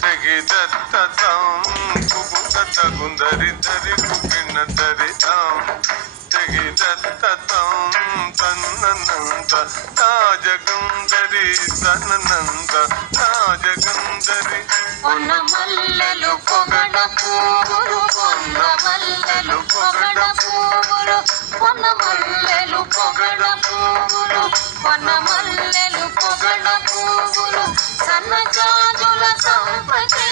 తెగి దత్తం కుకుత గుందరి దరి కుకిన దరితాం తెగి దత్తం తన్ననంద తాజగందరి తన్ననంద తాజగందరి పొన్న మల్లెలు పొగడ పువ్వులు పొన్న మల్లెలు పొగడ పువ్వులు పొన్న మల్లెలు పొగడ పువ్వులు పొన్న మల్లెలు పొగడ పువ్వులు సన్నజాజుల సంపతి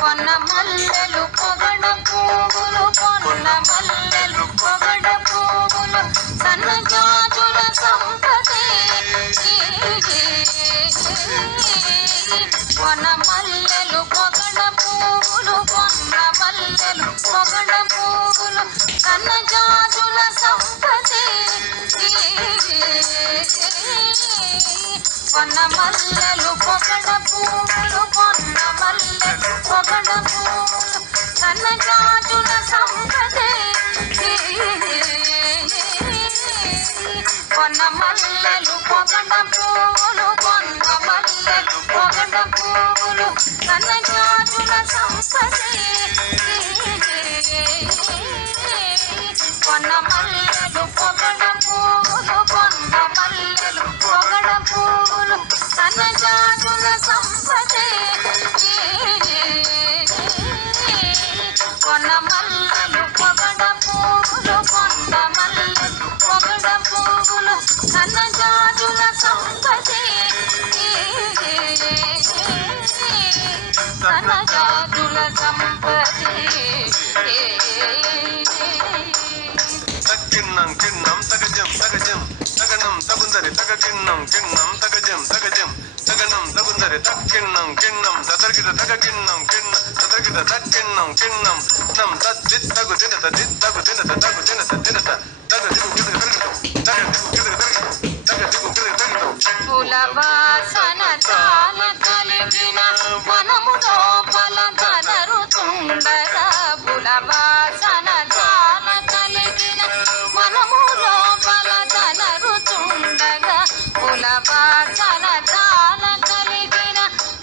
పొన్న మల్లెలు పొగడ పువ్వులు పొన్న మల్లెలు పొగడ పువ్వులు సన్నజాజుల సంపతి పొన్న మల్లెలు పొగడ పువ్వులు పొన్న మల్లెలు పొగడ పువ్వులు సన్నజాజుల సంపతి పొన్న మల్లెలు పొగడ పువ్వులు పొన్న మల్లెలు పొగడ పువ్వులు సన్నజాజుల సంపతి పొన్న మల్లెలు పొగడ పువ్వులు పొన్న మల్లెలు పొగడ పువ్వులు సన్నజాజుల సంపతి పొన్న మల్లెలు పొగడ పువ్వులు పొన్న మల్లెలు పొగడ పువ్వులు సన్నజాజుల సంపతి పొన్న మల్లెలు పొగడ పువ్వులు పొన్న మల్లెలు పొగడ పువ్వులు సన్నజాజుల సంపతి సన్నజాజుల సంపతి తక్కిన్నం కిన్నం తగజం తగజం తగనం తగుందరి తగకిన్నం కిన్నం తగజం తగజం తగనం తగుందరి తక్కిన్నం కిన్నం తదర్గిద తగకిన్నం కిన్న తదర్గిద తక్కిన్నం కిన్నం నం తద్దిత్తగు దినత దిత్తగు దినత తగు దినత దినత తగదిగు గిదగ తగదిగు తగదిగు గిదగ తగదిగు తగదిగు గిదగ తగదిగు పూల వాసన చాల కలిగిన మనము లోపల కనరుచుండగా పూల వాసన చాల కలిగిన మనము లోపల కనరుచుండగా పూల వాసన చాల కలిగిన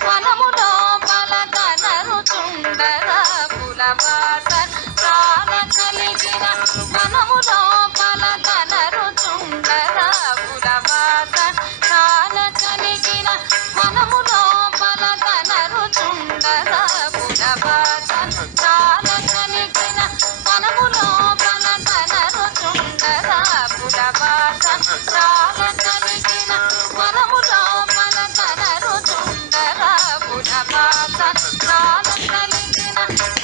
మనము లోపల కనరుచుండగా పూల వాసన చాల కలిగిన మనము లోపల కనరుచుండగా పూల వాసన చాల కలిగిన మనము లోపల కనరుచుండగా పూల వాసన చాల కలిగిన మనము లోపల కనరుచుండగా పూల వాసన చాల కలిగిన మనము లోపల కనరుచుండగా పూల వాసన చాల కలిగిన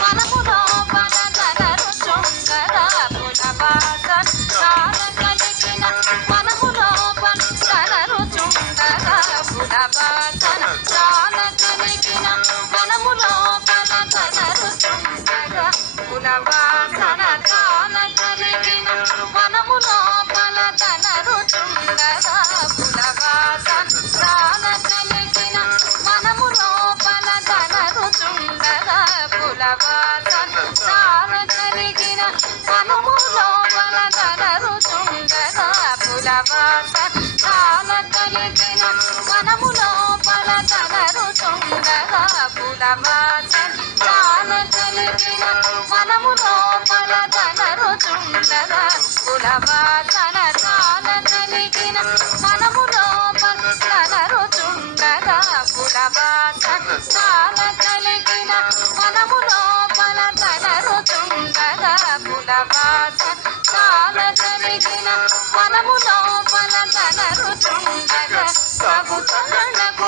మనము లోపల కనరుచుండగా పూల వాసన చాల కలిగిన మనము లోపల కనరుచుండగా పూల వాసన చాల కలిగిన మనము లోపల కనరుచుండగా పూల వాసన చాల కలిగిన మనము లోపల కనరుచుండగా పూల వాసన చాల కలిగిన మనము లోపల కనరుచుండగా పూల వాసన చాల కలిగిన మనము లోపల కనరుచుండగా పూల వాసన చాల కలిగిన మనము లోపల కనరుచుండగా పూల వాసన చాల కలిగిన మనము లోపల కనరుచుండగా పూల వాసన చాల కలిగిన మనము లోపల కనరుచుండగా పూల వాసన చాల కలిగిన మనము లోపల కనరుచుండగా పూల వాసన చాల కలిగిన మనము లోపల కనరుచుండగా